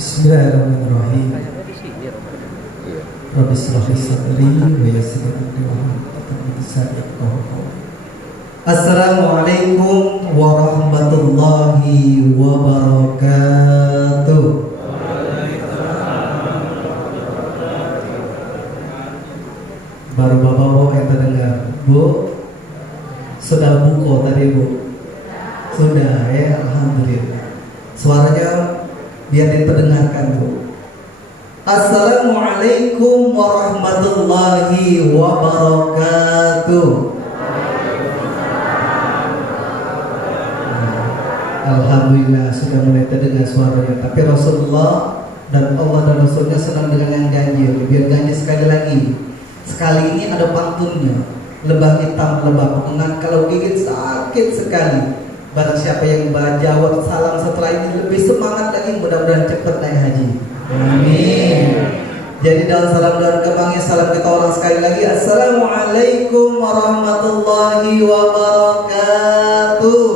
Bismillahirrahmanirrahim. Rabbi shrah li sadri wa yassir li amri wahlul 'uqdatam min. Assalamualaikum warahmatullahi wabarakatuh. Baru bapak-bapak yang terdengar, Bu, sudah buko tadi Bu? Sudah ya, alhamdulillah. Suaranya biar diperdengarkan Bu. Assalamualaikum warahmatullahi wabarakatuh. Alhamdulillah sudah mulai terdengar suaranya. Tapi Rasulullah dan Allah dan Rasulnya senang dengan yang ganjil. Biar ganjil sekali lagi. Sekali ini ada pantunnya. Lebah hitam, lebah pengenat, kalau gigit sakit sekali. Barang siapa yang jawab salam setelah ini lebih semangat lagi, mudah-mudahan cepat naik haji. Amin. Jadi dalam salam dan kembangnya salam kita orang sekali lagi. Assalamualaikum warahmatullahi wabarakatuh.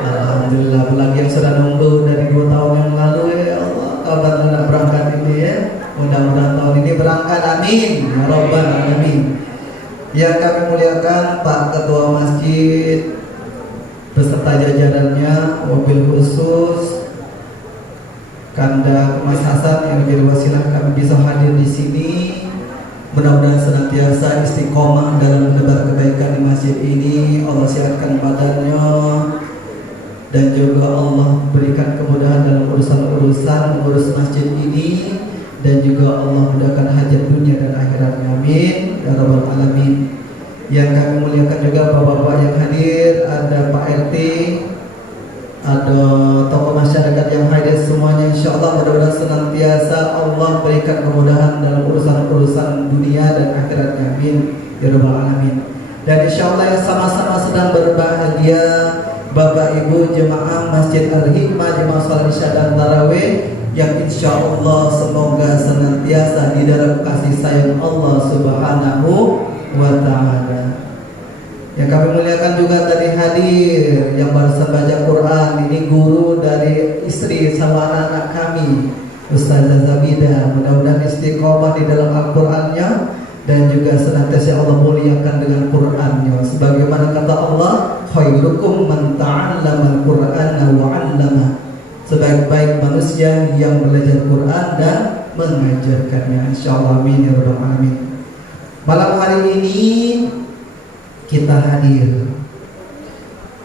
Alhamdulillah, apalagi yang sudah nunggu dari 2 tahun yang lalu ya Allah, kabar tidak berangkat ini ya. Mudah-mudahan tahun ini berangkat, amin ya rabbal alamin. Yang kami muliakan Pak Ketua Masjid beserta jajarannya, mobil khusus Kanda Kemas Hasan yang berwasilah kami bisa hadir di sini. Mudah-mudahan senantiasa istiqomah dalam menebar kebaikan di masjid ini. Allah sehatkan badannya dan juga Allah berikan kemudahan dalam urusan-urusan mengurus masjid ini, dan juga Allah mudahkan hajat dunia dan akhiratnya, amin ya rabbal alamin. Yang kami muliakan juga bapak-bapak yang hadir, ada Pak RT, ada tokoh masyarakat yang hadir semuanya. Insyaallah mudah-mudahan senantiasa Allah berikan kemudahan dalam urusan-urusan dunia dan akhiratnya, amin ya rabbal alamin. Dan insyaallah yang sama-sama sedang berbahagia Bapak Ibu jemaah Masjid Al-Hikmah, jemaah salat Isya dan Tarawih, yang insya Allah semoga senantiasa di dalam kasih sayang Allah Subhanahu wa Ta'ala. Yang kami muliakan juga tadi hadir yang barusan baca Quran, ini guru dari istri sama anak-anak kami, Ustazah Zabida. Mudah-mudahan istiqomah di dalam Al-Qurannya dan juga senantiasa Allah muliakan dengan Qurannya. Sebagaimana kata Allah, khairukum man ta'allama al-Qur'ana wa 'allama. Sebaik-baik manusia yang belajar Quran dan mengajarkannya, insyaallah, amin ya rabbal alamin. Malam hari ini kita hadir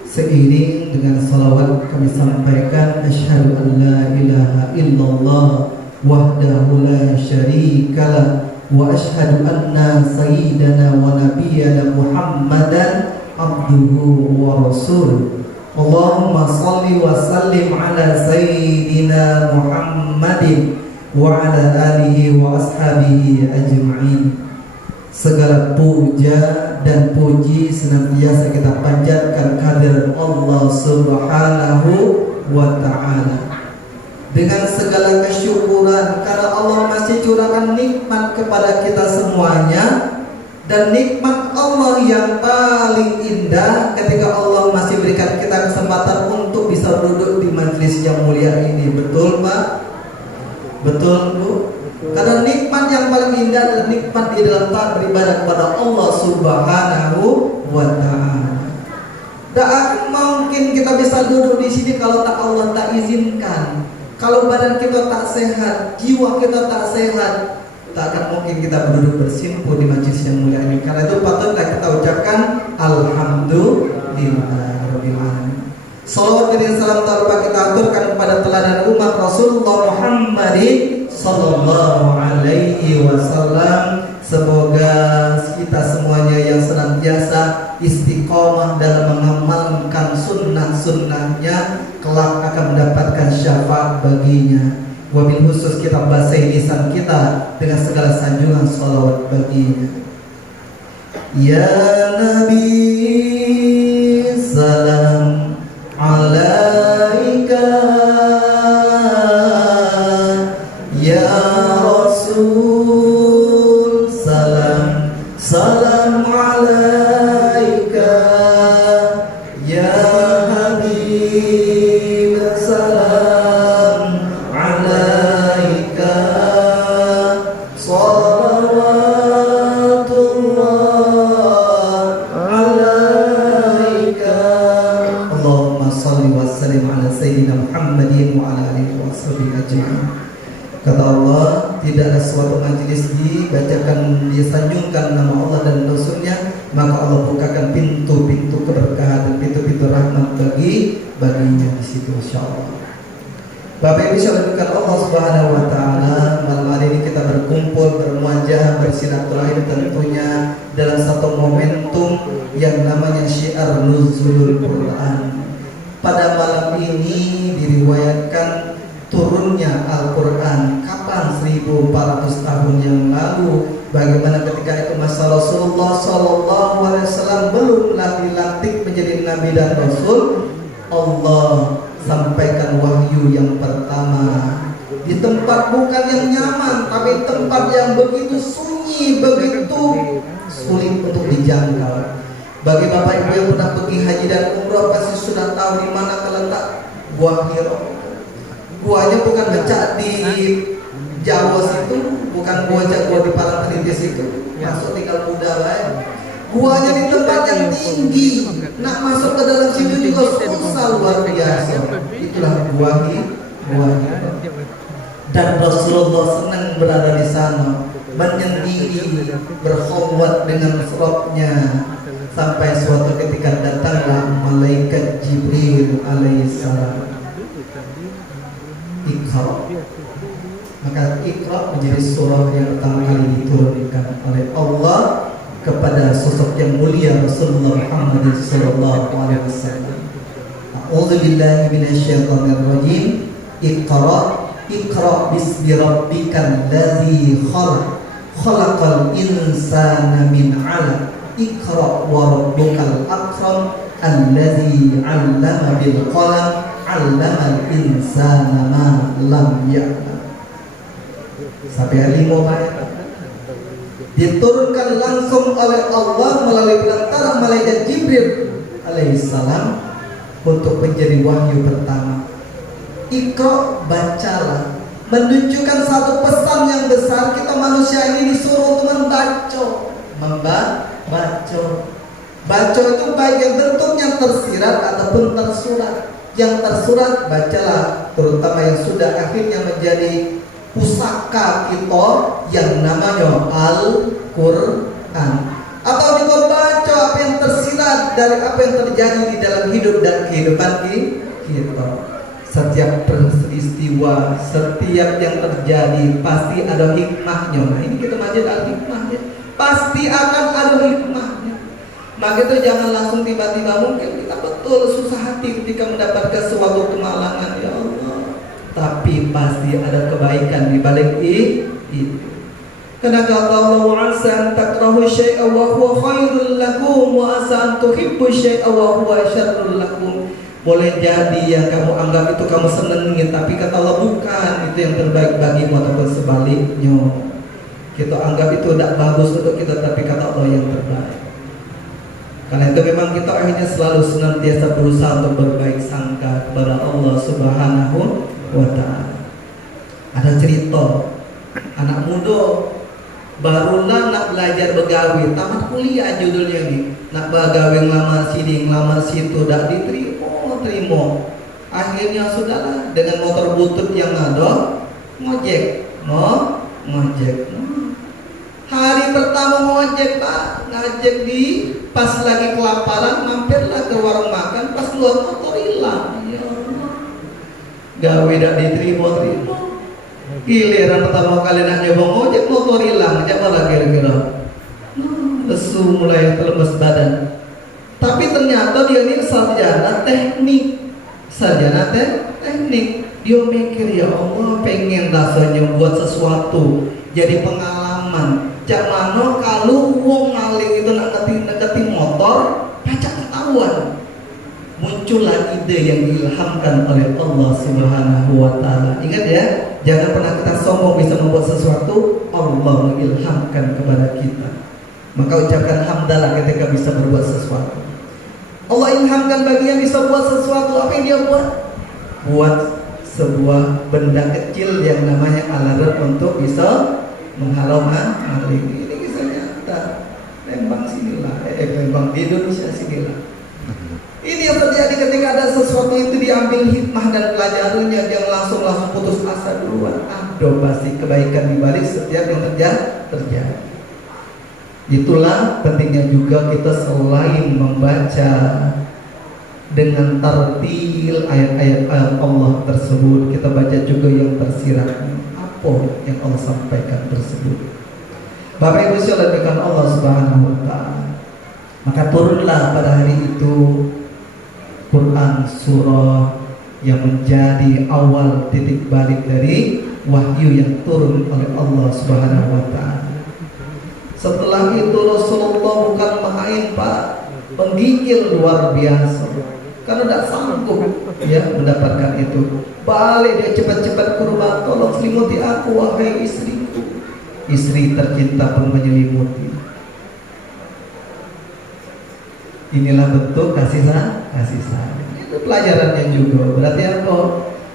seiring dengan salawat kami sampaikan, asyhadu an la ilaha illallah wahdahu la syarikalah wa asyhadu anna sayyidana wa nabiyyana Muhammadan abduhu wa rasuluh. Allahumma salli wa sallim ala sayyidina Muhammadin wa ala alihi wa ashabihi ajma'in. Segala puja dan puji senantiasa kita panjatkan kehadirat Allah Subhanahu wa Ta'ala, dengan segala kesyukuran karena Allah masih curahkan nikmat kepada kita semuanya. Dan nikmat Allah yang paling indah ketika Allah masih berikan kita kesempatan untuk bisa duduk di majelis yang mulia ini. Betul Pak? Betul Bu? Karena nikmat yang paling indah adalah nikmat di dalam taat beribadah kepada Allah Subhanahu wa Ta'ala. Tak akan mungkin kita bisa duduk di sini kalau tak Allah tak izinkan. Kalau badan kita tak sehat, jiwa kita tak sehat, tak akan mungkin kita berduduk bersimpuh di majlis yang mulia ini. Karena itu patutlah kita ucapkan alhamdulillahirabbil alamin. Salawat dan salam taala kita aturkan kepada teladan umat Rasulullah Muhammadin sallallahu alaihi wasallam. Semoga kita semuanya yang senantiasa istiqomah dalam mengamalkan sunnah-sunnahnya kelak akan mendapatkan syafaat baginya. Wabil khusus kita basahi lisan kita dengan segala sanjungan salawat baginya. Ya Nabi salam alaika, ya Rasul salam salam alaika, ya Habib disanjungkan nama Allah dan Rasulnya, maka Allah bukakan pintu-pintu keberkahan dan pintu-pintu rahmat baginya di situ, insyaallah. Bapak Ibu sekalian Allah Subhanahu wa taala, malam hari ini kita berkumpul, bermuajah, bersilaturahim tentunya dalam satu momentum yang namanya syiar nuzulul Quran. Pada malam ini diriwayatkan turunnya Al-Quran. Kapan? 1400 tahun yang lalu. Bagaimana ketika itu masa Rasulullah SAW belumlah dilantik menjadi Nabi dan Rasul, Allah sampaikan wahyu yang pertama di tempat bukan yang nyaman, tapi tempat yang begitu sunyi, begitu sulit untuk dijangkau. Bagi Bapak Ibu yang pernah pergi haji dan umrah pasti sudah tahu di mana terletak Gua Hiro. Guanya bukan becak di Jawa situ, bukan gua di Parangtritis situ. Masuk tinggal muda lah. Guanya di tempat yang tinggi. Nak masuk ke dalam situ juga susah luar biasa. Itulah gua Hiro. Dan Rasulullah senang berada di sana, menyendiri, berkhulwat dengan serotnya. Sampai suatu ketika datanglah malaikat Jibril alaihissalam. Iqra. Maka Iqra menjadi surah yang pertama kali diturunkan oleh Allah kepada sosok yang mulia Rasulullah Muhammad sallallahu alaihi wasallam. A'udzu billahi minasyaitonir rajim. Iqra bismi rabbikal ladzi khalaq. Khalaqal insana min 'alaq. Iqra wa rabbukal akram alladzi 'allama bil qalam 'allamal insana ma lam ya'lam. Sampai 5 ayat diturunkan langsung oleh Allah melalui perantara malaikat Jibril alaihissalam untuk menjadi wahyu pertama. Iqra, bacalah, menunjukkan satu pesan yang besar. Kita manusia ini disuruh untuk Baca itu baik yang bentuknya tersirat ataupun tersurat. Yang tersurat bacalah, terutama yang sudah akhirnya menjadi pusaka kita yang namanya Al-Quran. Atau juga baca apa yang tersirat dari apa yang terjadi di dalam hidup dan kehidupan kita. Setiap peristiwa, setiap yang terjadi pasti ada hikmahnya. Nah, ini kita baca ada hikmahnya. Pasti akan ada hikmahnya. Maka itu jangan langsung tiba-tiba, mungkin kita betul susah hati ketika mendapatkan suatu kemalangan, ya Allah. Tapi pasti ada kebaikan di balik itu. Karena kata Allah, "Asa an takrahu syai'a wa huwa khairul lakum wa asa an tuhibbu syai'a wa huwa syarrul lakum." Boleh jadi yang kamu anggap itu kamu senengin, tapi kata Allah bukan itu yang terbaik bagimu, ataupun sebaliknya. Kita anggap itu tidak bagus untuk kita, tapi kata Allah yang terbaik. Karena itu memang kita akhirnya selalu senantiasa berusaha untuk berbaik sangka kepada Allah Subhanahu wa ta'ala. Ada cerita anak muda barulah nak belajar begawi, tamat kuliah judulnya ini. Nak begawi ngelamar situ dak terima. Akhirnya sudahlah dengan motor butut yang ada ngojek. Hari pertama ngojek, Pak, ngajak di pas lagi kelaparan, mampirlah ke warung makan, pas keluar motor hilang. Ya Allah, gawe dak diterima. Giliran pertama kali nak nyoba ngojek motor hilang, coba lah kira-kira. Lesu mulai terlemes badan. Tapi ternyata dia ini sarjana teknik. Dia mikir, ya Allah, pengen rasanya buat sesuatu jadi pengalaman. Cak mano kalau wong maling itu nak neketi motor, pacak ketahuan. Muncullah ide yang diilhamkan oleh Allah Subhanahu wa ta'ala. Ingat ya, jangan pernah kita sombong bisa membuat sesuatu. Allah mengilhamkan kepada kita. Maka ucapkan hamdalah ketika bisa berbuat sesuatu. Allah ilhamkan bagi yang bisa buat sesuatu. Apa yang dia buat? Buat sebuah benda kecil yang namanya alarm untuk bisa menghalau maling. Ini kisah nyata. Memang sinilah, memang di Indonesia sinilah. Ini yang terjadi ketika ada sesuatu itu diambil hikmah dan pelajarannya, dia langsung putus asa duluan. Ada pasti kebaikan di balik setiap yang terjadi. Itulah pentingnya juga kita selain membaca dengan tartil ayat-ayat Allah tersebut, kita baca juga yang tersirat apa yang Allah sampaikan tersebut. Bapak Ibu sekalian Allah Subhanahu wa taala, maka turunlah pada hari itu Quran surah yang menjadi awal titik balik dari wahyu yang turun oleh Allah Subhanahu wa taala. Setelah itu Rasulullah bukan main Pak, menggigil luar biasa karena tidak sanggup ya mendapatkan itu. Balik dia cepat-cepat ke rumah, tolong selimuti aku wahai istriku. Istri tercinta pun menyelimuti. Inilah bentuk kasih sayang. Itu pelajarannya juga. Berarti apa?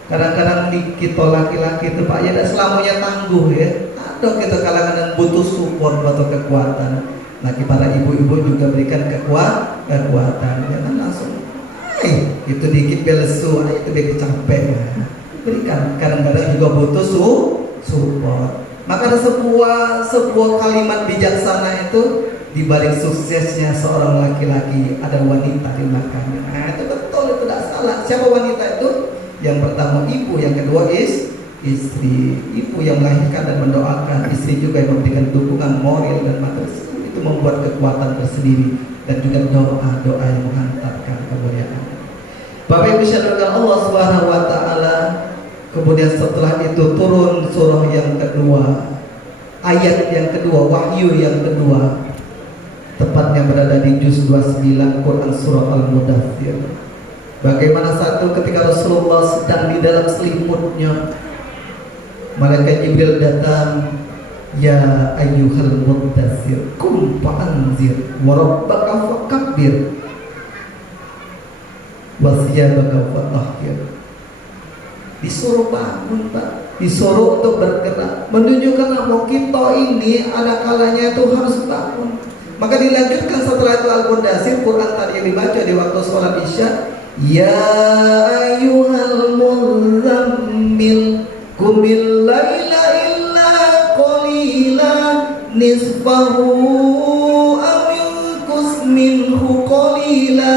Kadang-kadang kita laki-laki itu Pak ya selamanya tangguh ya. Ada kita kalangan yang butuh support atau kekuatan. Nah, para ibu-ibu juga berikan kekuatan. Jangan langsung, itu dikit belesu, itu dia capek. Berikan. Kadang-kadang juga butuh support. Maka ada sebuah kalimat bijaksana itu, di balik suksesnya seorang laki-laki ada wanita di belakangnya. Nah, itu betul, itu tidak salah. Siapa wanita itu? Yang pertama ibu, yang kedua istri. Ibu yang melahirkan dan mendoakan, istri juga yang memberikan dukungan moral dan materi. Itu membuat kekuatan tersendiri dan juga doa yang menghantarkan kemuliaan. Bapak Ibu sekalian Allah Subhanahu wa taala, kemudian setelah itu turun surah yang kedua, ayat yang kedua, wahyu yang kedua, tepatnya berada di juz 29 Quran surah Al-Mudaththir. Bagaimana satu ketika Rasulullah sedang di dalam selimutnya, malaikat Jibril datang, ya ayyuhal muddaththir qum fa'anzir wa rabbaka fakabbir wa thiyabaka fatahhir. Disuruh bangun Pak, disuruh untuk bergerak, menunjukkan bahwa kita ini ada kalanya itu harus bangun. Maka dilanjutkan setelah itu Al-Mudaththir, Quran tadi yang dibaca di waktu sholat Isya, ya ayyuhal muzzammil qumil laila illa qalila nisfahu aw yunqus minhu qalila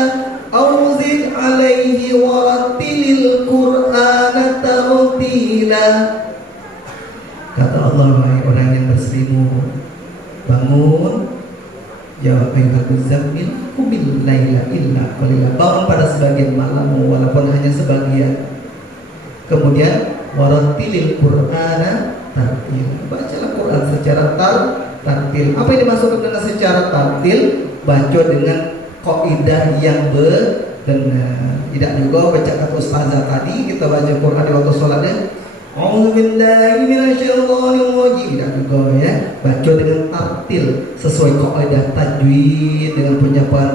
aw zid alaihi warattilil qur'ana tartila. Kata Allah, wahai orang yang berselimut, bangun. Ya ayyuhal muzammil qumil laila illa qalila. Bangun pada sebagian malam walaupun hanya sebagian. Kemudian warattilil qur'ana tartil. Bacalah Quran secara tartil. Apa yang dimaksud dengan secara tartil? Baca dengan kaidah yang benar. Tidak juga baca kata ustazah tadi kita baca Quran di waktu sholatnya, A'udzubillahi minasyaitonir rajim. Tidak juga ya. Baca dengan tartil sesuai kaidah tajwid, dengan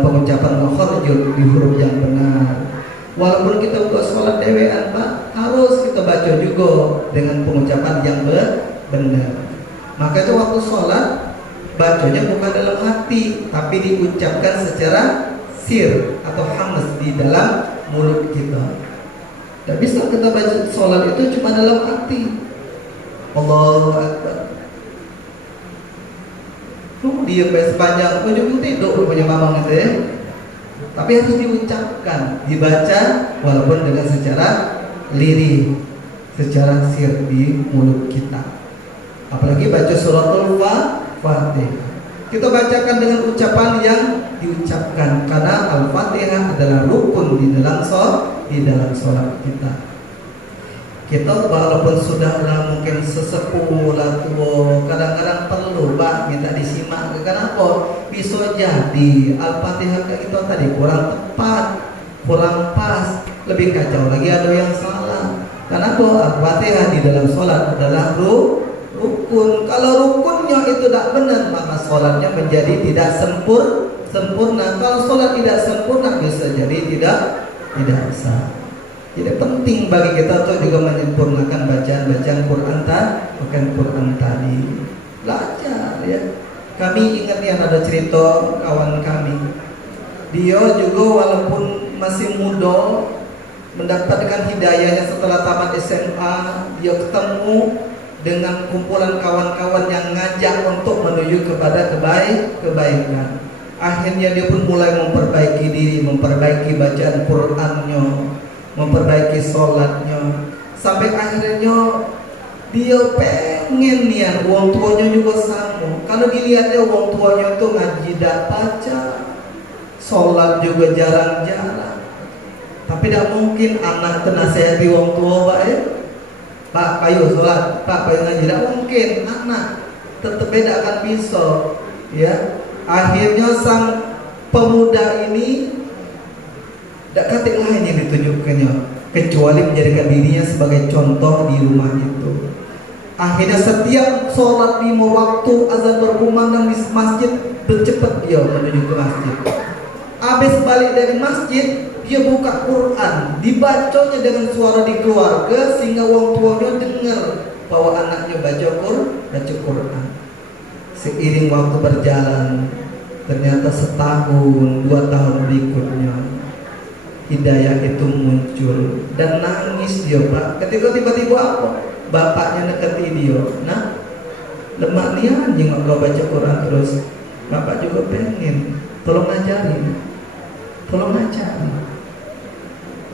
pengucapan makhrajul di huruf yang benar. Walaupun kita buka sholat dewean Pak, harus kita baca juga dengan pengucapan yang benar. Maka itu waktu sholat bacanya bukan dalam hati, tapi diucapkan secara sir atau hams di dalam mulut kita. Tidak bisa kita baca sholat itu cuma dalam hati. Allahu Akbar. Dia sepanjang ujung tidur punya mamang itu ya. Tapi harus diucapkan, dibaca walaupun dengan secara lirih, secara sir di mulut kita. Apalagi baca suratul Fatihah, kita bacakan dengan ucapan yang diucapkan, karena Al-Fatihah adalah rukun di dalam sholat kita. Kita walaupun sudahlah mungkin sesepuh lah tua, kadang-kadang perlu Pak minta disimak. Kenapa? Bisa jadi Al-Fatihah kita tadi kurang tepat, kurang pas, lebih kacau lagi ada yang salah. Kenapa? Al-Fatihah di dalam sholat adalah rukun. Kalau rukunnya itu tidak benar, maka sholatnya menjadi tidak sempurna. Kalau sholat tidak sempurna, bisa jadi tidak sah. Jadi penting bagi kita untuk juga menyempurnakan bacaan Quran tadi. Belajar ya. Kami ingat yang ada cerita kawan kami. Dia juga walaupun masih muda mendapatkan hidayahnya setelah tamat SMA, dia ketemu dengan kumpulan kawan-kawan yang ngajak untuk menuju kepada kebaikan. Akhirnya dia pun mulai memperbaiki diri, memperbaiki bacaan Qur'annya, memperbaiki sholatnya, sampai akhirnya dia pengen niat wong tuanya juga sama. Kalau dilihatnya wong tuanya itu ngaji tidak baca, sholat juga jarang-jarang. Tapi tidak mungkin anak nasihati wong tua baik, Pak payu sholat, Pak payu ngaji, tidak mungkin. Anak tetap beda akan bisa, ya. Akhirnya sang pemuda ini tidak katik lain yang ditunjukkannya kecuali menjadikan dirinya sebagai contoh di rumah itu. Akhirnya setiap sholat 5 waktu azan berkumandang di masjid, bercepat dia menuju ke masjid. Habis balik dari masjid, dia buka Quran, dibacanya dengan suara di keluarga sehingga wong tuanya dengar bahwa anaknya baca Quran. Seiring waktu berjalan, ternyata setahun, 2 tahun berikutnya hidayah itu muncul dan nangis dia, Pak. Ketika tiba-tiba apa? Bapaknya dekati dia. Nah, lemak nih anjing kalau baca Quran terus. Bapak juga pengen. Tolong ajarin.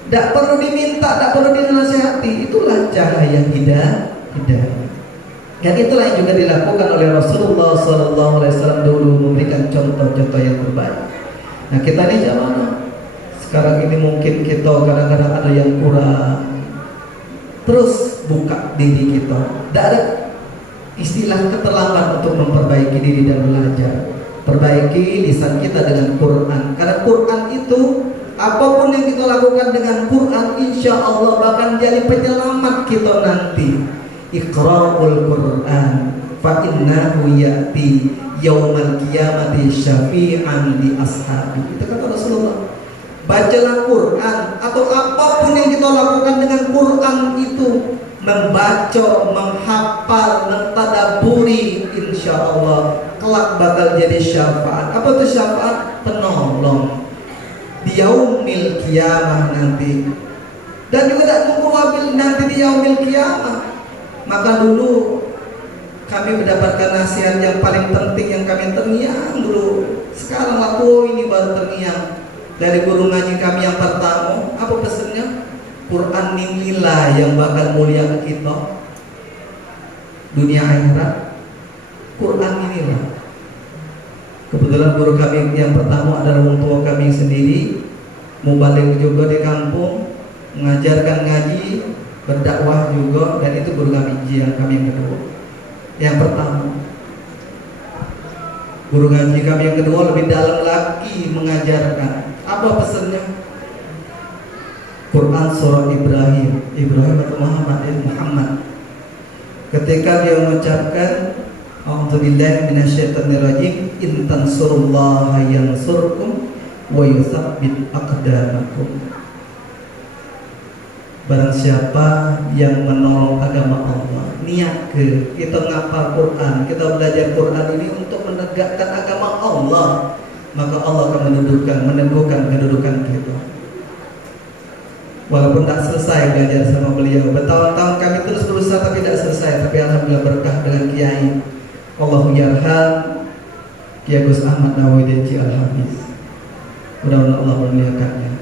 Tidak perlu diminta, tidak perlu dinasihati. Itulah cahaya hidayah. Dan itulah yang juga dilakukan oleh Rasulullah SAW dulu, memberikan contoh-contoh yang terbaik. Nah, kita di zaman sekarang ini mungkin kita kadang-kadang ada yang kurang. Terus buka diri kita. Tidak ada istilah keterlambat untuk memperbaiki diri dan belajar. Perbaiki lisan kita dengan Quran. Karena Quran itu, apapun yang kita lakukan dengan Quran, insya Allah bahkan jadi penyelamat kita nanti. Iqra'ul Quran fa innahu ya'ti yaumal qiyamati syafi'an li ashabi. Itu kata Rasulullah. Bacalah Quran atau apapun yang kita lakukan dengan Quran itu, membaca, menghafal, mentadaburi, insya Allah kelak bakal jadi syafaat. Apa itu syafaat? Penolong di yaumil qiyamah nanti. Dan juga tidak nunggu wabil nanti di yaumil qiyamah. Maka dulu kami mendapatkan nasihat yang paling penting yang kami terngiang dulu. Sekarang waktu ini baru terngiang dari guru ngaji kami yang pertama. Apa pesannya? Quran inilah yang bakal mulia kita dunia akhirat. Quran inilah. Kebetulan guru kami yang pertama adalah orang tua kami sendiri, mubalik juga di kampung, mengajarkan ngaji, berdakwah juga, dan itu guru kami yang kedua. Yang pertama, guru ngaji kami yang kedua lebih dalam lagi mengajarkan. Apa pesannya? Quran surah Ibrahim atau Muhammad. Ketika dia mengucapkan A'udzubillahi minasyaitonirrajim, in tansurullaha yansurkum wa yutsabbit aqdamakum. Barang siapa yang menolong agama Allah, niat kita ngapal Quran, kita belajar Quran ini untuk menegakkan agama Allah, maka Allah akan meneguhkan kedudukan kita. Walaupun tak selesai belajar sama beliau, bertahun-tahun kami terus berusaha tapi tidak selesai. Tapi alhamdulillah berkah dengan Kiai Allahu yarham Kiai Gus Ahmad Nawidin Ci Al-Hafiz. Mudah-mudahan Allah memuliakannya.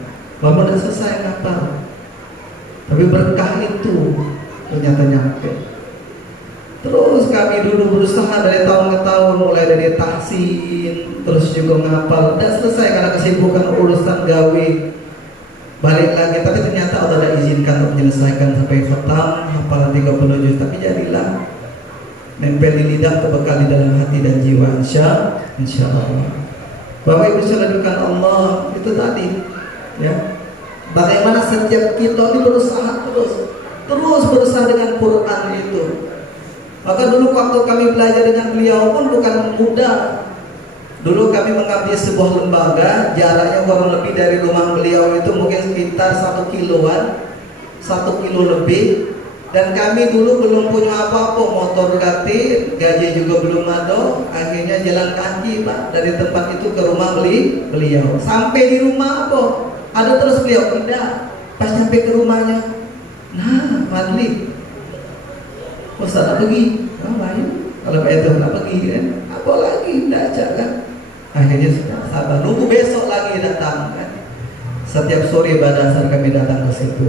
Walaupun tidak selesai ngapal, tapi berkah itu ternyata nyampe. Terus kami dulu berusaha dari tahun ke tahun, mulai dari tahsin, terus juga ngapal. Tidak selesai karena kesibukan urusan gawe. Balik lagi, tapi ternyata Allah tidak izinkan untuk menyelesaikan sampai khatam hafalan 30 juz. Tapi jadilah nempel di lidah, kebekal di dalam hati dan jiwa, insya Allah. Bapak Ibu saudarakan Allah, itu tadi ya. Bagaimana setiap kita ini berusaha terus berusaha dengan Quran itu. Maka dulu waktu kami belajar dengan beliau pun bukan mudah. Dulu kami mengabdi sebuah lembaga, jaraknya kurang lebih dari rumah beliau itu mungkin sekitar 1 kiloan, 1 kilo lebih. Dan kami dulu belum punya apa-apa, motor gratis, gaji juga belum ada. Akhirnya jalan kaki, Pak, dari tempat itu ke rumah beliau. Sampai di rumah apa? Ada terus beliau, tidak. Pas sampai ke rumahnya, nah, Madli, Ustaz nak pergi, lain. Kalau Pak itu nak pergi kan, apa lagi tidak ajak kan? Akhirnya sudah sabar, nunggu besok lagi datang kan. Setiap sore pada asar kami datang ke situ.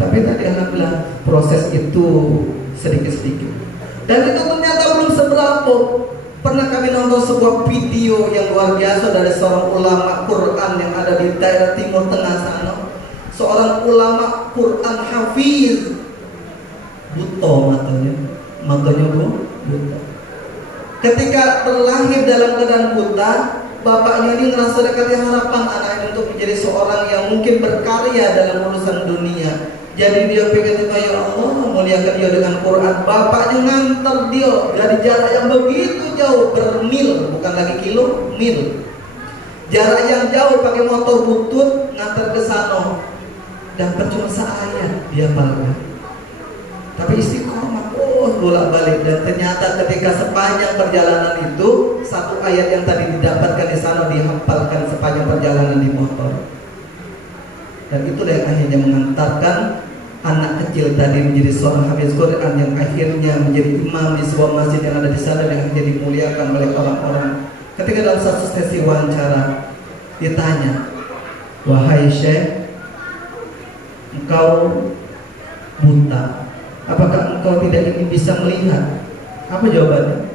Tapi tadi alhamdulillah proses itu sedikit-sedikit. Dan itu ternyata belum seberapa. Pernah kami nonton sebuah video yang luar biasa dari seorang ulama Quran yang ada di daerah Timur Tengah sana. Seorang ulama Quran hafiz, buta matanya buta. Ketika terlahir dalam keadaan buta, bapaknya ini ngerasa dekati harapan anaknya untuk menjadi seorang yang mungkin berkarya dalam urusan dunia. Jadi dia pengen ya Allah muliakan dia dengan Quran. Bapaknya ngantar dia dari jarak yang begitu jauh, bermil, bukan lagi kilo, mil. Jarak yang jauh pakai motor butut ngantar ke sana. Dan percuma seayat dia hafalkan. Tapi istiqomah bolak-balik, dan ternyata ketika sepanjang perjalanan itu satu ayat yang tadi didapatkan di sana dihafalkan sepanjang perjalanan di motor. Dan itulah yang akhirnya mengantarkan anak kecil tadi menjadi seorang hafiz Quran yang akhirnya menjadi imam di sebuah masjid yang ada di sana dan akhirnya dimuliakan oleh orang-orang. Ketika dalam satu sesi wawancara ditanya, "Wahai Syekh, engkau buta, apakah engkau tidak ingin bisa melihat?" Apa jawabannya?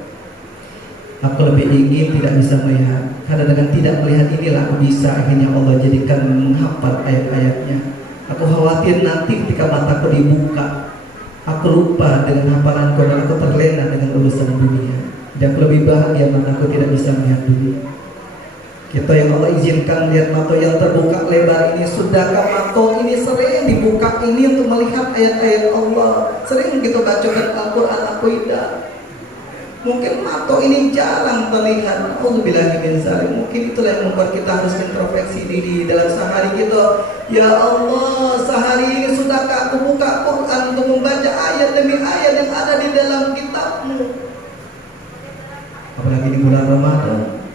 "Aku lebih ingin tidak bisa melihat, karena dengan tidak melihat inilah aku bisa akhirnya Allah jadikan menghafal ayat-ayatnya. Aku khawatir nanti ketika mataku dibuka, aku lupa dengan hafalanku dan aku terlena dengan urusan dunia. Dan aku lebih bahagia karena aku tidak bisa melihat dunia." Kita yang Allah izinkan lihat mata yang terbuka lebar ini, sudahkah mata ini sering dibuka ini untuk melihat ayat-ayat Allah? Sering kita bacakan Al-Quran, aku tidak. Mungkin mata ini jarang terlihat. Alhamdulillah min zalim. Mungkin itulah yang membuat kita harus introspeksi diri dalam sehari kita. Ya Allah, sehari ini sudahkah aku buka Quran untuk membaca ayat demi ayat yang ada di dalam kitab-Mu? Apalagi di bulan Ramadan,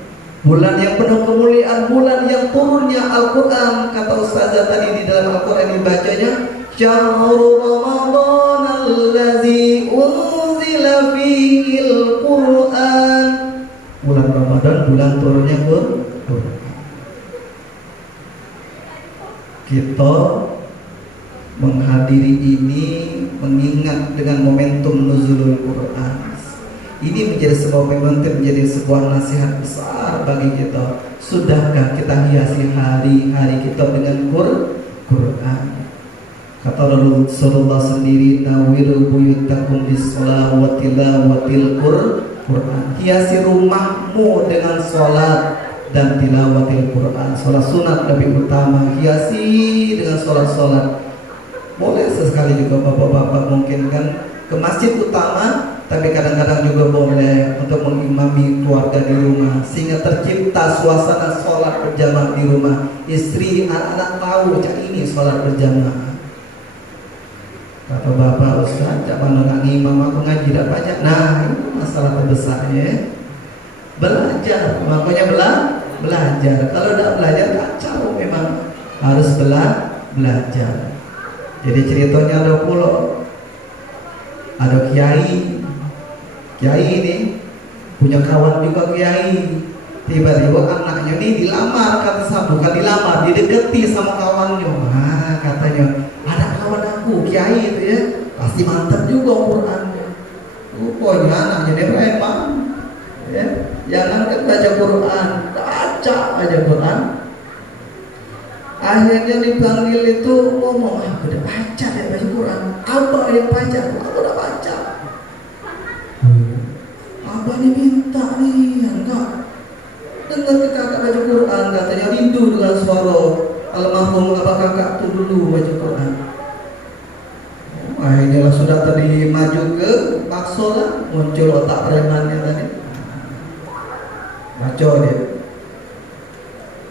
bulan yang penuh kemuliaan, bulan yang turunnya Al-Quran. Kata Ustazah tadi di dalam Al-Quran dibacanya Syahrul Ramadan allazi unzila fihil Quran. Bulan Ramadan, bulan turunnya Quran. Kita menghadiri ini mengingat dengan momentum nuzulul Quran. Ini menjadi sebuah momentum, menjadi sebuah nasihat besar bagi kita. Sudahkah kita hiasi hari-hari kita dengan Quran? Kata Rasulullah sendiri, "Nawiru buyutakum bis-shalah wa tilawatil Quran." Hiasi rumahmu dengan salat dan tilawatil Quran. Salat sunat lebih utama, hiasi dengan salat-salat. Boleh sesekali juga bapak-bapak mungkin kan ke masjid utama, tapi kadang-kadang juga boleh untuk mengimami keluarga di rumah, sehingga tercipta suasana sholat berjamaah di rumah. Istri, anak-anak tahu cak ini sholat berjamaah. Kata bapak, "Ustaz, cak mana nak ngimam aku ngaji tidak banyak." Nah, ini masalah terbesarnya. Belajar, makanya belajar. Kalau tidak belajar kacau, memang harus belajar. Jadi ceritanya ada pulau, ada kiai ini punya kawan juga kiai. Tiba-tiba anaknya ini dilamar, kata saya, bukan dilamar, dideketi sama kawannya. Katanya, "Ada kawan aku kiai itu ya, pasti mantap juga Qurannya." Rupanya anaknya dia preman, ya, jangan kan baca Quran, baca aja Quran. Akhirnya dipanggil itu ngomong, "Aku udah baca deh baca Quran." "Apa yang baca?" "Aku udah baca." "Apa nih minta nih?" "Enggak, dengar ke kakak baca Quran." Katanya rindu dengan suara almarhum abah kakak tuh dulu baca Quran. Akhirnya sudah tadi maju ke maksola, muncul otak premannya tadi. Baca dia,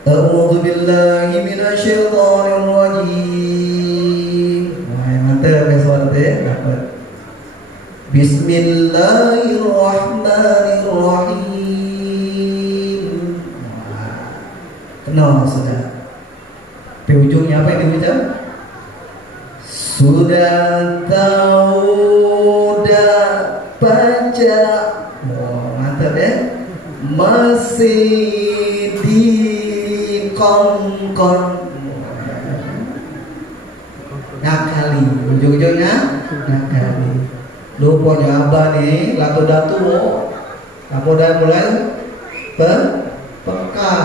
"A'udzu billahi minasyaitonir rajim." Wah, mantap ya suara teh, dapat. "Bismillahirrahmanirrahim." Kenal sudah. Di ujungnya apa yang dibaca? "Sudah tahu masih di kongkon ngakali, ujung-ujungnya ngakali. Lupa nih abah nih, lato datu, apa udah mulai peka,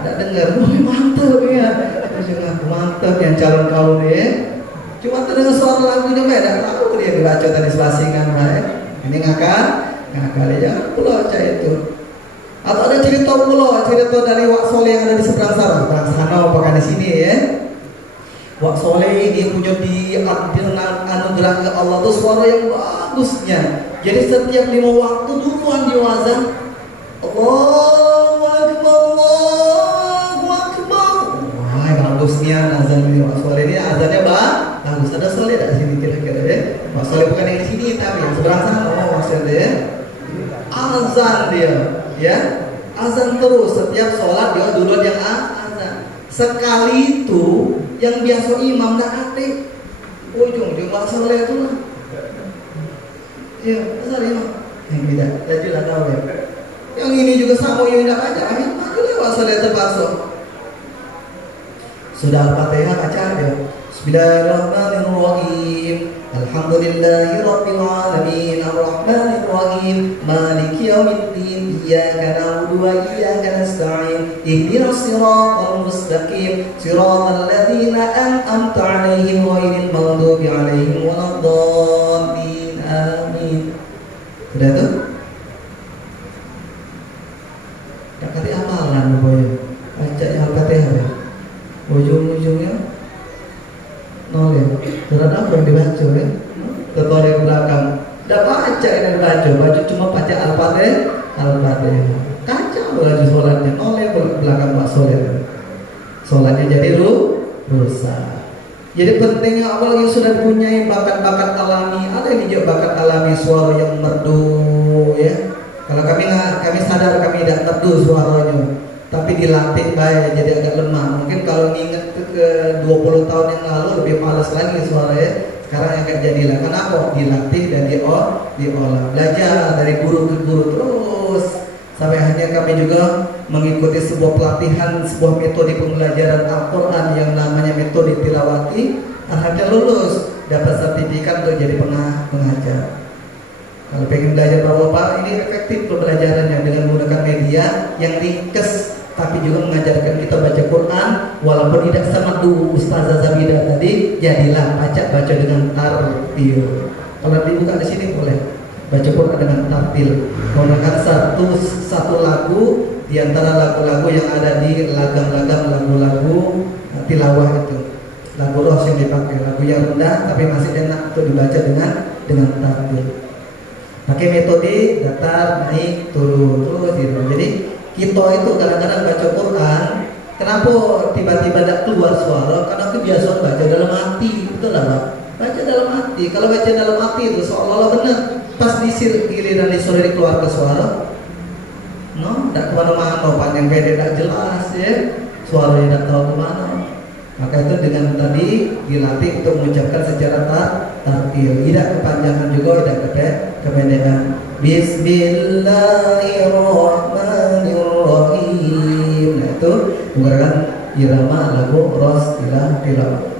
tidak dengar, mantap ya, jangan mantap yang calon kau nih. Cuma terdengar suara lagunya, tidak tahu dia dibaca tadi selasingan, ini ngakali, jangan pulau cah itu. Atau ada cerita dari Wak Soleh yang ada di seberang sana, apakah di sini ya? Wak Soleh ini punya anugerah ke Allah tuh suara yang bagusnya. Jadi setiap 5 waktu duluan di wazan Allahu Akbar, Allahu Akbar. Wah, bagusnya azan ini Wak Soleh ini azannya bagus. Ada Soleh dari sini kira-kira ya. Wak Soleh bukan yang di sini tapi yang seberang sana maksudnya ya. Azan dia, ya. Azan terus setiap sholat dia duluan yang azan. Sekali itu yang biasa imam tak aktif, ujung-ujung Wak Soleh itu lah. Ya, besar imam. Yang tidak, jadilah tahu ya. Yang ini juga sama yang tidak baca, akhirnya Wak Soleh terpaksa. Sudah Al-Fatihah baca dia. Bismillahirrahmanirrahim. Alhamdulillahirabbil alamin arrahmanir rahim maliki yaumiddin iyyaka na'budu wa iyyaka nasta'in ihdinas siratal mustaqim siratal ladzina an'amta 'alaihim ghairil maghdubi 'alaihim waladdallin amin. Sudah tuh? Tak kata amalan boy. Baca Al-Fatihah ya. Ujung-ujungnya nol ya. Surat apa yang dibaca ya? Ketua yang belakang. Tidak baca yang dibaca cuma baca Al-Fatihah. Kacau lagi sholatnya. Nol yang belakang Pak Soleh. Sholatnya jadi rusak. Jadi pentingnya apalagi sudah punya bakat-bakat alami. Ada yang juga bakat alami suara yang merdu ya. Kalau kami sadar kami tidak merdu suaranya, tapi dilatih baik jadi agak lemah. Mungkin kalau ingat ke 20 tahun yang lalu lebih malas lagi suaranya. Sekarang agak jadilah. Kenapa? Dilatih dan diolah. Belajar dari guru ke guru terus sampai akhirnya kami juga mengikuti sebuah pelatihan, sebuah metode pembelajaran Al-Quran yang namanya metode tilawati. Akhirnya lulus, dapat sertifikat untuk jadi pengajar. Kalau pengen belajar Bapak-bapak, ini efektif pembelajarannya dengan menggunakan media yang ringkas, tapi juga mengajarkan kita baca Quran walaupun tidak sama dulu Ustazah Zabida tadi. Jadilah baca dengan tartil. Kalau dibuka di sini boleh baca Quran dengan tartil, menggunakan satu lagu di antara lagu-lagu yang ada di lagam-lagam lagu-lagu tilawah itu. Lagu ros yang dipakai, lagu yang rendah tapi masih enak untuk dibaca dengan tartil. Pakai metode datar, naik, turun, terus gitu. Jadi kita itu kadang-kadang baca Quran, kenapa tiba-tiba tidak keluar suara? Karena kebiasaan baca dalam hati, betul lah Pak? Baca dalam hati. Kalau baca dalam hati itu seolah-olah benar. Pas giliran disuruh keluar ke suara, no, tidak kemana-mana, panjang pendek tidak jelas ya, suaranya tidak tahu kemana. Maka itu dengan tadi dilatih untuk mengucapkan secara tartil, tidak kepanjangan juga, tidak kependekan. Bismillahirrahmanirrahim. Nah itu menggunakan irama lagu ros tilawah.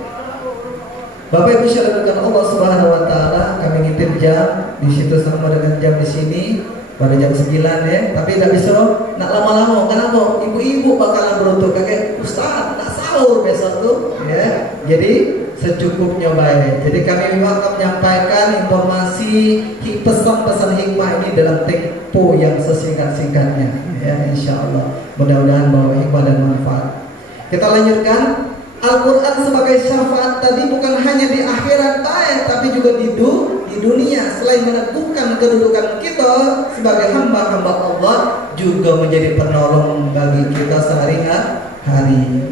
Bapak Ibu sekalian Allah Subhanahu Wa Taala, kami ngintip jam di situ sama dengan jam di sini pada jam 9 ya, tapi tidak bisa nak lama-lama. Kenapa? Ibu-ibu bakalan berutuk kakek Ustaz nak sahur besok tuh ya. Jadi secukupnya baik. Jadi kami akan menyampaikan informasi pesan-pesan hikmah ini dalam tempo yang sesingkat-singkatnya ya, insyaallah. Mudah-mudahan bawa hikmah dan manfaat. Kita lanjutkan. Al-Quran sebagai syafaat tadi bukan hanya di akhirat baik, tapi juga di dunia. Selain menentukan kedudukan kita sebagai hamba-hamba Allah, juga menjadi penolong bagi kita sehari-hari.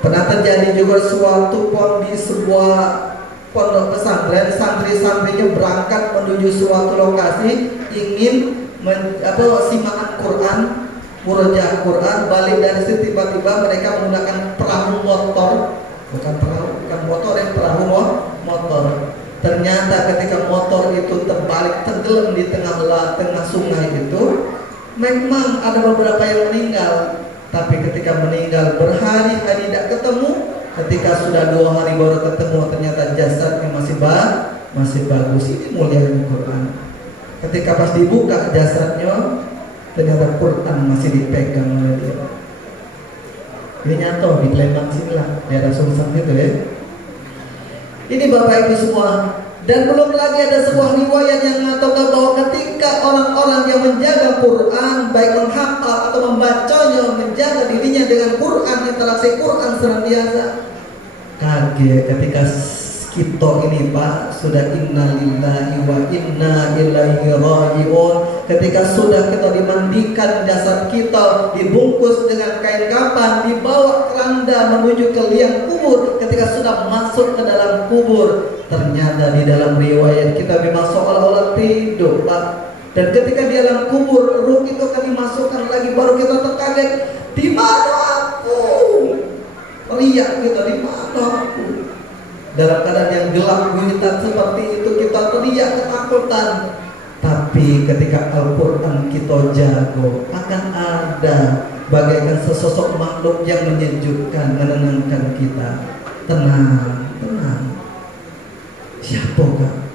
Pernah terjadi juga suatu di sebuah pondok pesantren, santri-santrinya berangkat menuju suatu lokasi, ingin simak Quran, murojaah Quran, balik dari situ tiba-tiba mereka menggunakan perahu motor, bukan motor, perahu motor. Ternyata ketika motor itu terbalik tenggelam di tengah sungai itu, Memang ada beberapa yang meninggal, tapi ketika meninggal berhari-hari tidak ketemu, ketika sudah 2 hari baru ketemu ternyata jasadnya masih bagus. Ini mulianya Quran. Ketika pas dibuka jasadnya, ternyata Quran masih dipegang oleh dia. Ini nyata di Palembang sini lah, daerah Sumsel gitu ya. Ini Bapak Ibu semua. Dan belum lagi ada sebuah riwayat yang mengatakan bahwa ketika orang-orang yang menjaga Quran, baik menghafal atau membacanya, menjaga dirinya dengan Quran, interaksi Quran senantiasa, kaget ketika kita ini Pak sudah innalillahi wa inna ilaihi raji'un. Ketika sudah kita dimandikan, jasad kita dibungkus dengan kain kafan, dibawa keranda menuju ke liang kubur. Ketika sudah masuk ke dalam kubur, ternyata di dalam riwayat kita memang seolah-olah tidur Pak. Dan ketika di dalam kubur, ruh itu akan dimasukkan lagi, baru kita terkaget, di mana aku? Teriak kita, di mana aku? Dalam keadaan yang gelap gulita seperti itu kita teriak ketakutan. Tapi ketika Al-Quran kita jago, akan ada bagaikan sesosok makhluk yang menyejukkan, menenangkan kita. Tenang, tenang. Siapakah?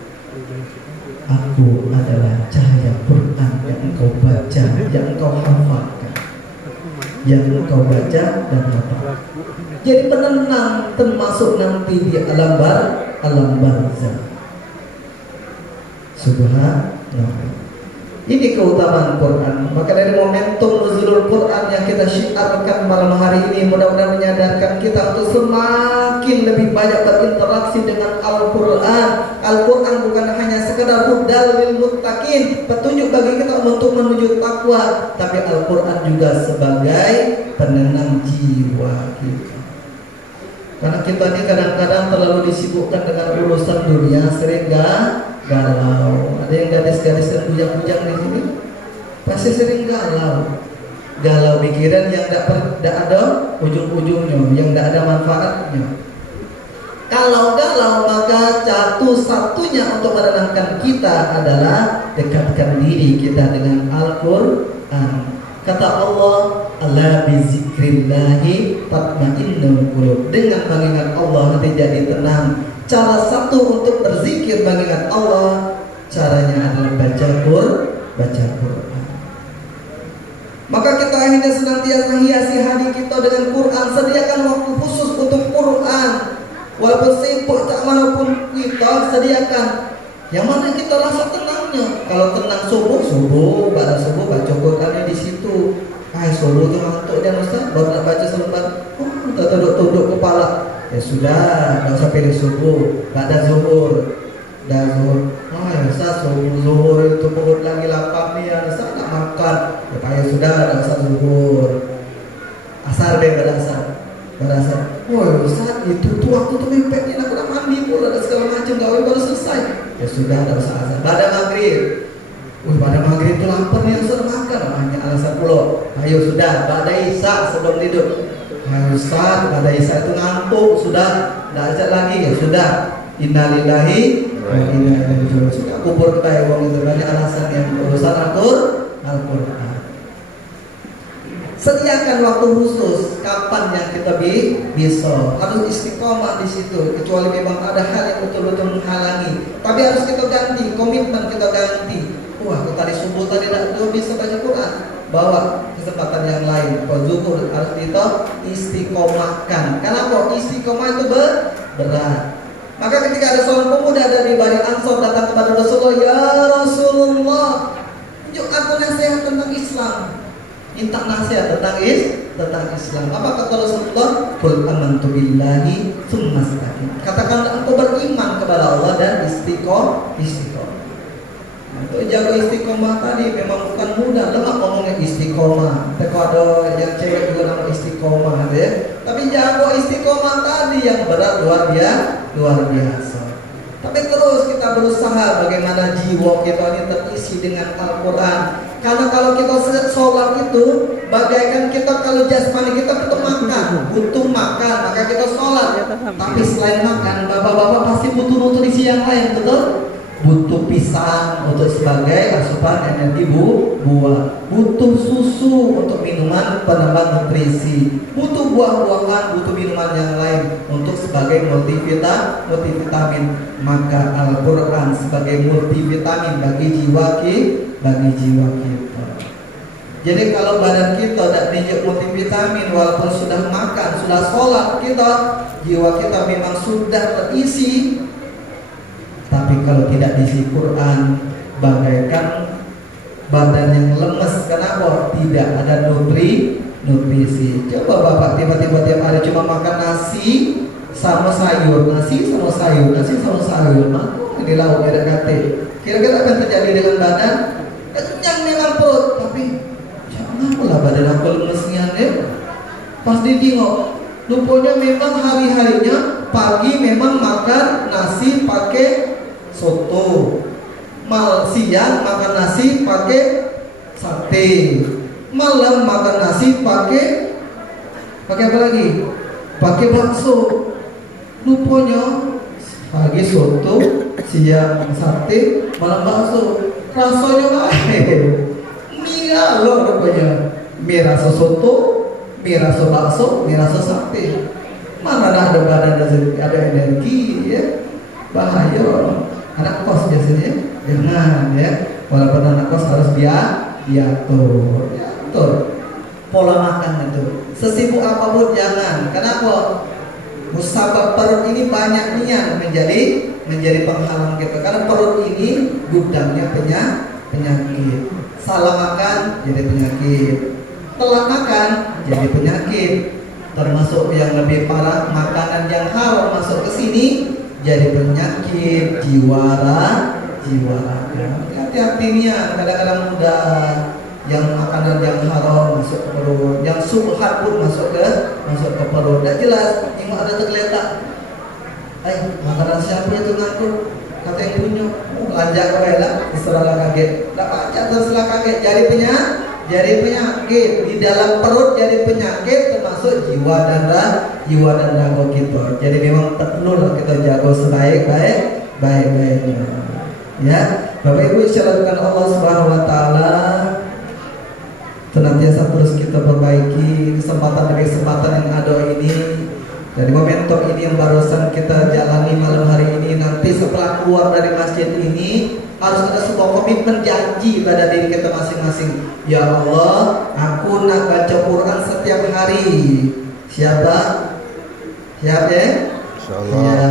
Aku adalah cahaya Quran yang engkau baca, yang engkau hafalkan, yang engkau baca dan hafal. Jadi penenang termasuk nanti di alam barzah. Subhanallah. Ini keutamaan Quran. Maka dari momentum nuzulul Quran yang kita syiarkan malam hari ini, mudah-mudahan menyadarkan kita untuk semakin lebih banyak berinteraksi dengan Al-Quran. Al-Quran bukan hanya sekedar hudal lil muttaqin, petunjuk bagi kita untuk menuju takwa, tapi Al-Quran juga sebagai penenang jiwa kita. Karena kita ini kadang-kadang terlalu disibukkan dengan urusan dunia, sering galau. Ada yang gadis-gadis yang bujang-bujang di sini, pasti sering galau. Galau pikiran yang tidak ada ujung-ujungnya, yang tidak ada manfaatnya. Kalau galau, maka satu-satunya untuk menenangkan kita adalah dekatkan diri kita dengan Al-Quran. Kata Allah, ala bizikrillahi tatma'innul qulub. Dengan mengingat Allah hati jadi tenang. Cara satu untuk berzikir mengingat Allah, caranya adalah baca Quran. Maka kita akhirnya senantiasa hiasi hati kita dengan Quran. Sediakan waktu khusus untuk Quran. Walaupun sibuk tak manapun kita, sediakan yang mana kita rasa tenangnya. Kalau tenang subuh, pada subuh baca Qurannya di situ. Subuh tu ngantuk dia Ustaz, baru nak baca selembar, tunduk kepala. Ya sudah, tak usah pilih subuh. Tak ada zuhur. Dah zuhur. Ustaz, zuhur itu perut lagi lapar ni, Ustaz nak makan. Ya sudah, tak usah zuhur. Asar deh pada asar. Ustaz, itu tu waktu tu mepet ni, aku nak mandi pun, ada segala macam, gawe baru selesai. Ya sudah, tak usah asar. Pada maghrib. Pada maghrib tu lapar ni, Ustaz makan. Hanya alasan pula. Ayo sudah, pada isya sebelum tidur. Ustaz, pada isya itu ngantuk, sudah, tidak ajak lagi. Ya sudah, innalillahi wa inna ilaihi raji'un. Sudah kubur kita wong itu banyak alasan yang urusan Al-Quran. Sediakan waktu khusus kapan yang kita bisa. Harus istiqomah di situ. Kecuali memang ada hal yang betul-betul menghalangi. Tapi harus kita ganti, komitmen kita ganti. Aku tadi subuh tadi tidak bisa baca Quran. Bawa kesempatan yang lain. Kalau zuhur harus kita istiqomahkan. Kenapa? Istiqomah itu berat. Maka ketika ada seorang pemuda dari Bani Ansor datang kepada Rasulullah, ya Rasulullah, tunjuk aku nasihat tentang Islam. Minta nasihat tentang Islam. Apa kata Rasulullah? Qul amantu billahi tsumma istaqim. Katakan engkau beriman kepada Allah dan istiqomah. Untuk jaga istiqomah tadi memang bukan mudah. Lemak ngomongnya istiqomah. Tapi ada yang cewek juga nama istiqomah, ya. Tapi jaga istiqomah tadi yang berat luar biasa. Tapi terus kita berusaha bagaimana jiwa kita ini terisi dengan Al-Quran. Karena kalau kita sholat itu bagaikan kita kalau jasmani kita butuh makan, maka kita sholat. Tapi selain makan, bapak-bapak pasti butuh nutrisi yang lain, betul? butuh pisang untuk sebagai asupan energi buah, butuh susu untuk minuman penambah nutrisi, butuh buah-buahan, butuh minuman yang lain untuk sebagai multivitamin. Maka Al-Quran sebagai multivitamin bagi jiwa kita. Jadi kalau badan kita tidak dijuk multivitamin, walaupun sudah makan, sudah sholat, jiwa kita memang sudah terisi. Tapi kalau tidak diisi Quran, bagaikan badan yang lemes. Kenapa? Tidak ada nutrisi. Coba Bapak tiba-tiba tiap hari cuma makan nasi sama sayur, nasi sama sayur. Ini lauk ada kate. Kira-kira apa yang terjadi dengan badan? Kenyang memang perut, tapi kenapa badan aku lemesnya nih? Pas ditengok, rupanya memang hari-harinya pagi memang makan nasi pakai soto, siang makan nasi pakai sate, malam makan nasi pakai apa lagi? Pakai bakso. Rupanya pagi soto, siang sate, malam bakso. Rasanya lain. Mie loh rupanya. Mie rasa soto, mie rasa bakso, mie rasa sate. Mana ada badan ada energi ya? Bahaya. Anak kos biasanya jangan ya, walaupun anak kos harus diatur pola makan itu. Sesibuk apapun jangan. Kenapa? Musabab perut ini banyak niat menjadi penghalang kita. Karena perut ini gudangnya penyakit. Salah makan jadi penyakit, telat makan jadi penyakit. Termasuk yang lebih parah, makanan yang haram masuk ke sini jadi penyakit jiwa raga. Hati-hati nih, kadang-kadang mudah yang makanan yang haram masuk ke perut, yang subhat pun masuk ke perut. Tidak jelas, ini ada tergeletak. Makanan siapa itu ngaku? Kata yang punya, lanjak ke lah, terserah kaget. Tak baca terserah kaget, jadi penyakit di dalam perut, jadi penyakit termasuk jiwa dan raga kita. Jadi memang perlu kita jaga sebaik-baiknya. Ya, Bapak Ibu insyaAllah Allah Subhanahu Wa Taala senantiasa terus kita perbaiki kesempatan demi kesempatan yang ada ini. Dari momentum ini yang barusan kita jalani malam hari ini, nanti setelah keluar dari masjid ini harus ada sebuah komitmen janji pada diri kita masing-masing. Ya Allah, aku nak baca Quran setiap hari. Siapa? Siap ya? Insyaallah. Ya,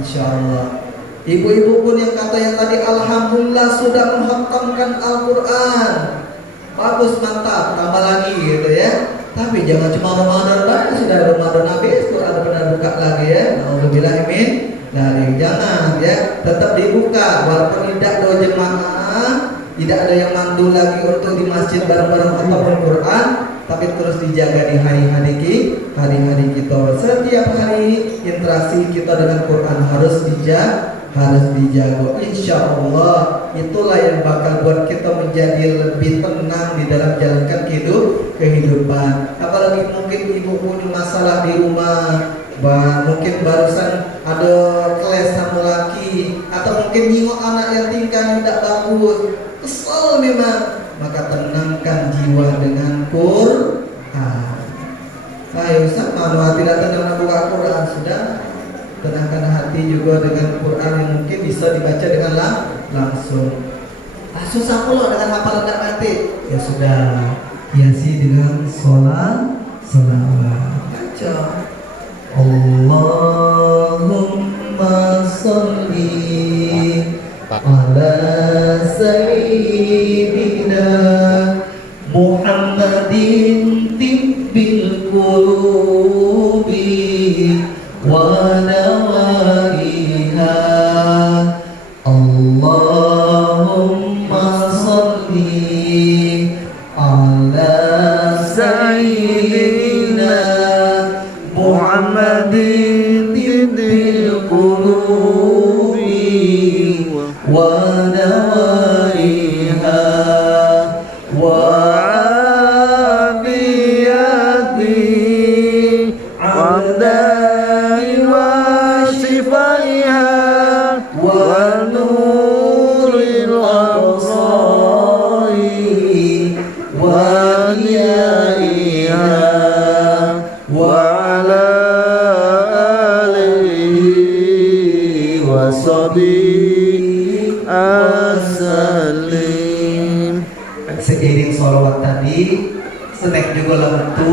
insyaallah. Ibu-ibu pun yang kata yang tadi alhamdulillah sudah menghatamkan Al-Quran. Bagus, mantap, tambah lagi gitu ya. Tapi jangan cuma Ramadan saja, sudah Ramadan habis Quran pernah buka lagi ya. Alhamdulillah amin. Dari jangan ya, tetap dibuka walaupun tidak ada jemaah, tidak ada yang mandu lagi untuk di masjid bareng-bareng ataupun Quran, tapi terus dijaga di hari-hari kita. Setiap hari interaksi kita dengan Quran harus dijaga. Insya Allah itulah yang bakal buat kita menjadi lebih tenang di dalam jalankan kehidupan. Apalagi mungkin ibu punya masalah di rumah, mungkin barusan ada kelas sama laki, atau mungkin nyingok anak yang tingkahnya tidak bagus, kesal memang, maka tenangkan jiwa dengan Quran. Saya Ustaz, manual tidak tenang buka Quran, sudah tenangkan hati juga dengan Quran yang mungkin bisa dibaca dengan langsung. Susah pula dengan hafalan tak mati. Ya sudah, hiasi dengan salawat. Baca Allahumma sholli ala sayyidina Muhammadin tibbil qulubi wa nawaiha. Allahumma sholli ala sayyidina Muhammadin tibbil qulubi wa nawaiha wa abiyati abdai wa shifaiha wa nur itu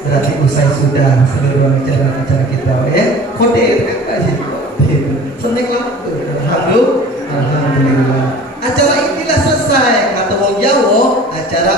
berarti usai sudah seluruh acara kita ya. Kode itu kan kasih kode. Senek lampu. Alhamdulillah. Acara inilah selesai. Kata wong Jawa, acara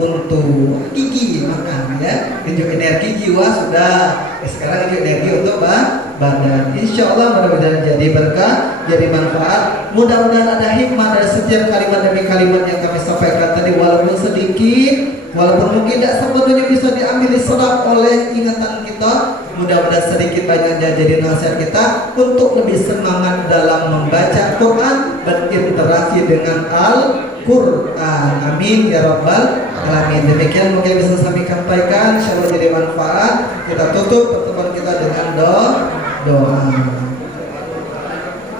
untuk gigi makan ya. Tunjuk energi jiwa sudah. Sekarang tunjuk energi untuk badan. Insya Allah mudah-mudahan jadi berkah, jadi manfaat. Mudah-mudahan ada hikmah dari setiap kalimat demi kalimat yang kami sampaikan tadi, walaupun sedikit, walaupun mungkin tidak sebetulnya bisa diambil diserap oleh ingatan kita. Mudah-mudahan sedikit banyaknya jadi nasihat kita untuk lebih semangat dalam membaca Quran, berinteraksi dengan Al-Quran. Amin ya rabbal alamin. Demikian mungkin bisa kami sampaikan, insyaallah jadi manfaat. Kita tutup pertemuan kita dengan doa.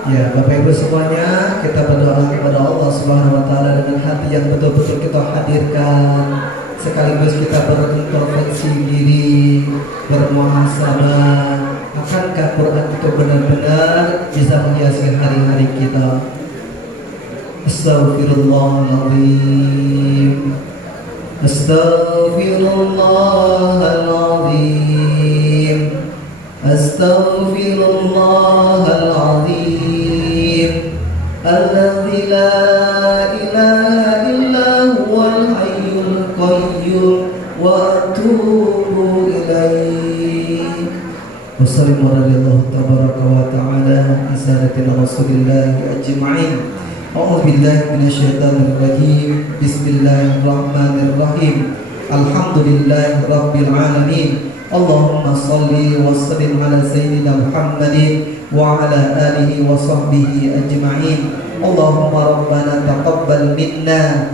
Ya, Bapak Ibu semuanya, kita berdoa kepada Allah Subhanahu wa taala dengan hati yang betul-betul kita hadirkan. Sekaligus kita berintrospeksi diri, bermuhasabah. Akankah Quran itu benar-benar bisa menghiasi hari-hari kita? Astaghfirullahaladzim. Astaghfirullahaladzim. Astaghfirullahaladzim. Alladzi la ilaha illa huwal hayyul qayyum wa atubu ilaih. Wassalamualaikum warahmatullahi wabarakatuh. Isadatina Rasulillah ajma'in. A'udzu billahi minasyaitonir rajim. Bismillahirrahmanirrahim. Alhamdulillahi rabbil alamin. Allahumma salli wa sallim ala sayyidina Muhammadin wa ala alihi wa sahbihi ajma'in. Allahumma rabbana taqabbal minna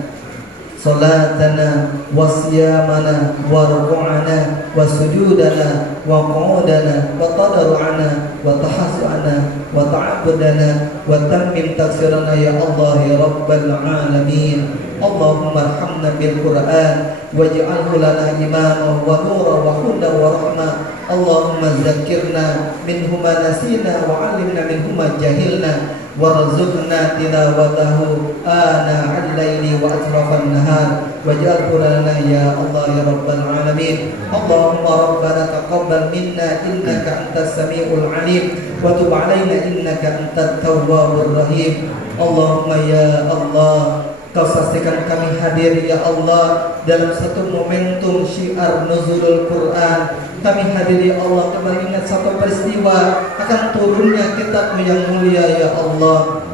salatana wa siyamana wa ruku'ana wa sujudana wa qu'udana wa tadarru'ana wa tahassu'ana wa ta'abudana wa tammim taksirana ya Allah ya rabbal alamin. Allahumma arhamna bil Qur'an waj'alhu lana imama wa nura wa huda wa rahmah. Allahumma zakkirna minhu ma nasina wa 'allimna minhu ma jahilna warzuqna tilawatahu ana al-laili wa atrafan nahar waj'alhu lana ya Allah ya rabbal alamin. Allahumma rabbana taqabbal minna innaka antas samiul alim wa tub 'alaina innaka antat tawwabur rahim. Allahumma ya Allah, Kau saksikan kami hadir ya Allah dalam satu momentum syiar nuzulul Quran. Kami hadir ya Allah untuk mengingat satu peristiwa akan turunnya kitab yang mulia ya Allah.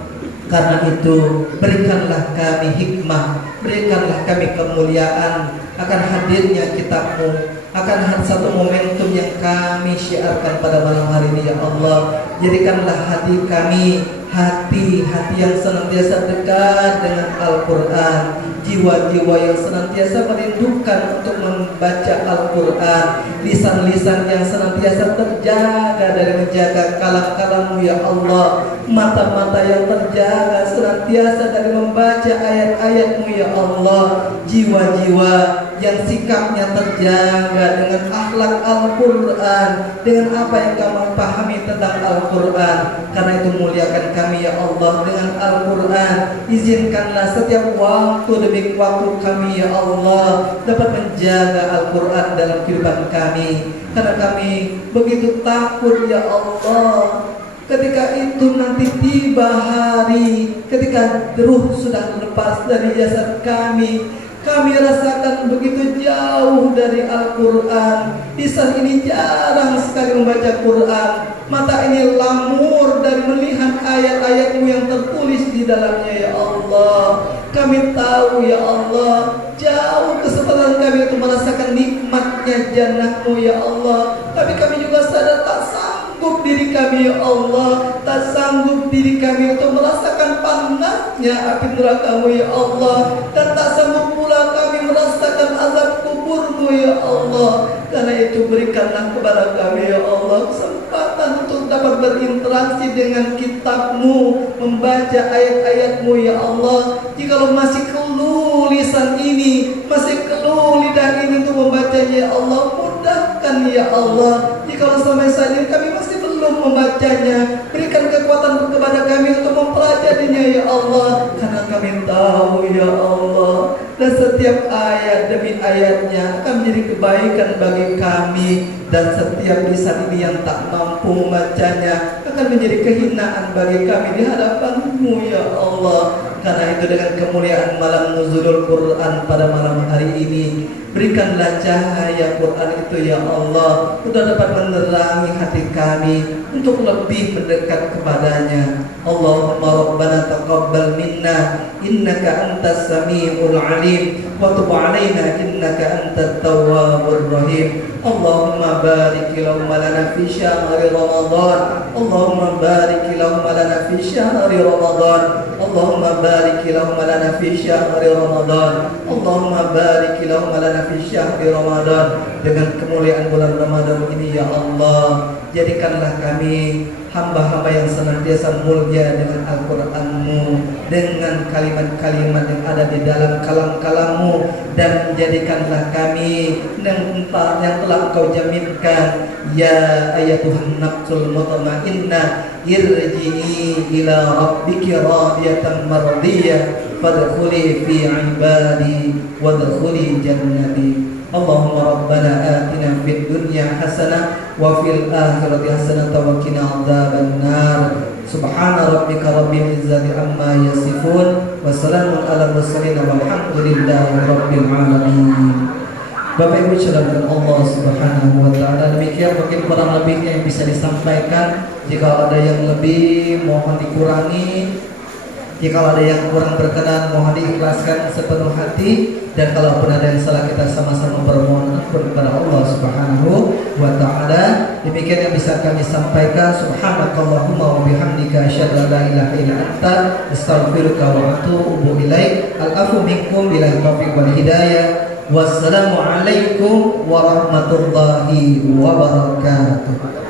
Karena itu berikanlah kami hikmah, berikanlah kami kemuliaan akan hadirnya kitab-Mu, akan satu momentum yang kami syiarkan pada malam hari ini ya Allah. Jadikanlah hati kami hati-hati yang senantiasa dekat dengan Al-Quran, jiwa-jiwa yang senantiasa merindukan untuk membaca Al-Quran, lisan-lisan yang senantiasa terjaga dari menjaga kalam-kalam-Mu ya Allah, mata-mata yang terjaga senantiasa dari membaca ayat-ayat-Mu ya Allah, jiwa-jiwa yang sikapnya terjaga dengan akhlak Al-Quran, dengan apa yang kamu pahami tentang Al-Quran. Karena itu muliakan kami ya Allah dengan Al-Quran. Izinkanlah setiap waktu demi waktu kami ya Allah dapat menjaga Al-Quran dalam kehidupan kami. Karena kami begitu takut ya Allah ketika itu nanti tiba hari ketika ruh sudah lepas dari jasad kami. Kami rasakan begitu jauh dari Al-Quran. Lisan ini jarang sekali membaca Quran. Mata ini lamur dari melihat ayat-ayat-Mu yang tertulis di dalamnya ya Allah. Kami tahu ya Allah, jauh kesempatan kami untuk merasakan nikmatnya jannah-Mu ya Allah. Tapi kami juga sadar tak sanggup diri kami ya Allah, tak sanggup diri kami untuk merasakan panasnya api neraka-Mu ya Allah, dan tak sanggup pula kami merasakan azab kubur-Mu ya Allah. Karena itu berikanlah kepada kami ya Allah kesempatan untuk dapat berinteraksi dengan kitab-Mu, membaca ayat-ayat-Mu ya Allah. Jikalau masih keluh lisan ini, masih keluh lidah ini untuk membacanya ya Allah, mudahkan ya Allah. Jikalau sampai saat ini kami masih belum membacanya, berikan kekuatan kepada kami untuk mempelajarinya ya Allah. Karena kami tahu ya Allah, dan setiap ayat demi ayatnya akan menjadi kebaikan bagi kami, dan setiap lisan ini yang tak mampu membacanya akan menjadi kehinaan bagi kami di hadapan-Mu ya Allah. Karena itu dengan kemuliaan malam nuzulul Quran pada malam hari ini, berikanlah cahaya Quran itu ya Allah, untuk dapat menerangi hati kami untuk lebih mendekat kepadanya. Allahumma rabbana taqabbal minna innaka antas samiul alim wa tub alaina innaka antat tawwabur rahim. Allahumma barik lahumma lana fi syahri Ramadan. Allahumma barik lahumma lana fi syahri Ramadan. Allahumma barik lahumma lana fi syahri Ramadan. Allahumma barik lahumma lana fi syahri Ramadan. Dengan kemuliaan bulan Ramadan ini ya Allah, jadikanlah kami hamba-hamba yang senantiasa mulia dengan Al-Quran-Mu, dengan kalimat-kalimat yang ada di dalam kalam-kalam-Mu, dan jadikanlah kami yang telah Engkau jaminkan, ya ayyatuhan nafsul mutmainnah irji'i ila rabbiki radiyatan mardiyah fadkhuli fi ibadi wadkhuli jannati. Allahumma rabbana atina fid dunya hasanah wa fil akhirati hasanah wa qina adzaban nar. Subhana rabbika rabbil izzati amma yasifun wa salamun alal mursalin walhamdulillahi rabbil alamin. Bapak Ibu saudara Allah Subhanahu wa taala, demikian mungkin kurang lebihnya yang bisa disampaikan. Jika ada yang lebih mohon dikurangi, jika ada yang kurang berkenan mohon diikhlaskan sepenuh hati, dan kalau pun ada yang salah kita sama-sama bermohon ampun kepada Allah Subhanahu wa taala. Demikian yang bisa kami sampaikan. Subhanakallahumma wa bihamdika asyhadu an la ilaha illa anta astaghfiruka wa atubu ilaik. Al-afu minkum billahi taufiq wal hidayah. Wassalamu alaikum warahmatullahi wabarakatuh.